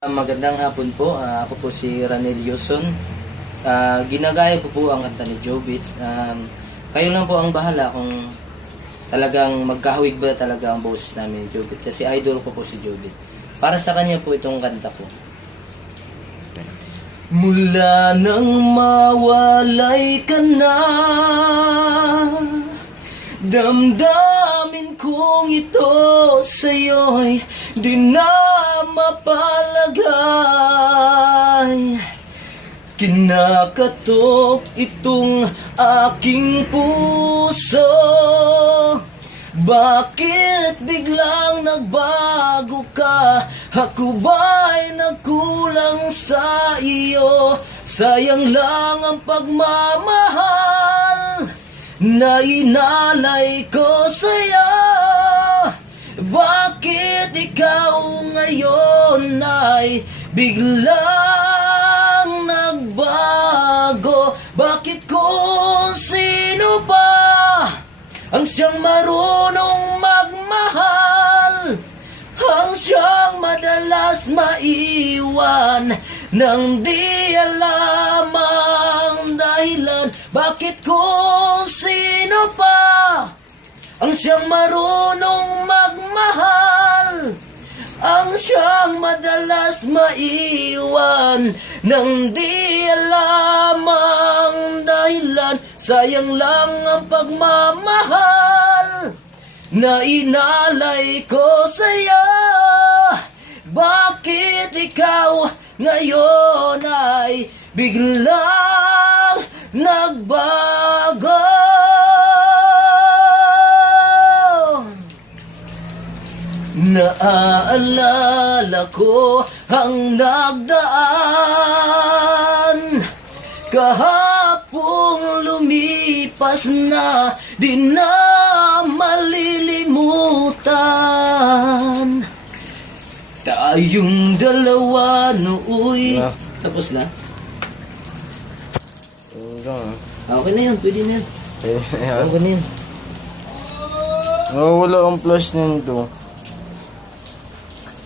Magandang hapon po. Ako po si Ranel Yuson. Ginagaya ko po ang kanta ni Jobit. Kayo lang po ang bahala kung talagang magkahawig ba talaga ang boses namin ni Jobit. Kasi idol ko po si Jobit. Para sa kanya po itong kanta po. Mula nang mawalay ka na, damdamin kong ito sa'yo'y di na mapalagay. Kinakatok itong aking puso. Bakit biglang nagbago ka? Ako ba'y nagkulang sa iyo? Sayang lang ang pagmamahal na inalay ko sa'yo. Bakit ikaw ngayon ay biglang nagbago? Bakit kung sino ba ang siyang marunong magmahal, ang siyang madalas maiwan nang di alam ang dahilan? Bakit kung sino pa ang siyang marunong magmahal, ang siyang madalas maiwan nang di alam ang dahilan? Sayang lang ang pagmamahal na inalay ko sa'yo. Bakit ikaw ngayon ay biglang nagbago? Naaalala ko ang nagdaan, kahapong lumipas na, di na malilimutan. Tayong dalawa nooy. Tapos na? Okay na yun, pwede na yun. Okay na yun. Wala ang flash nito.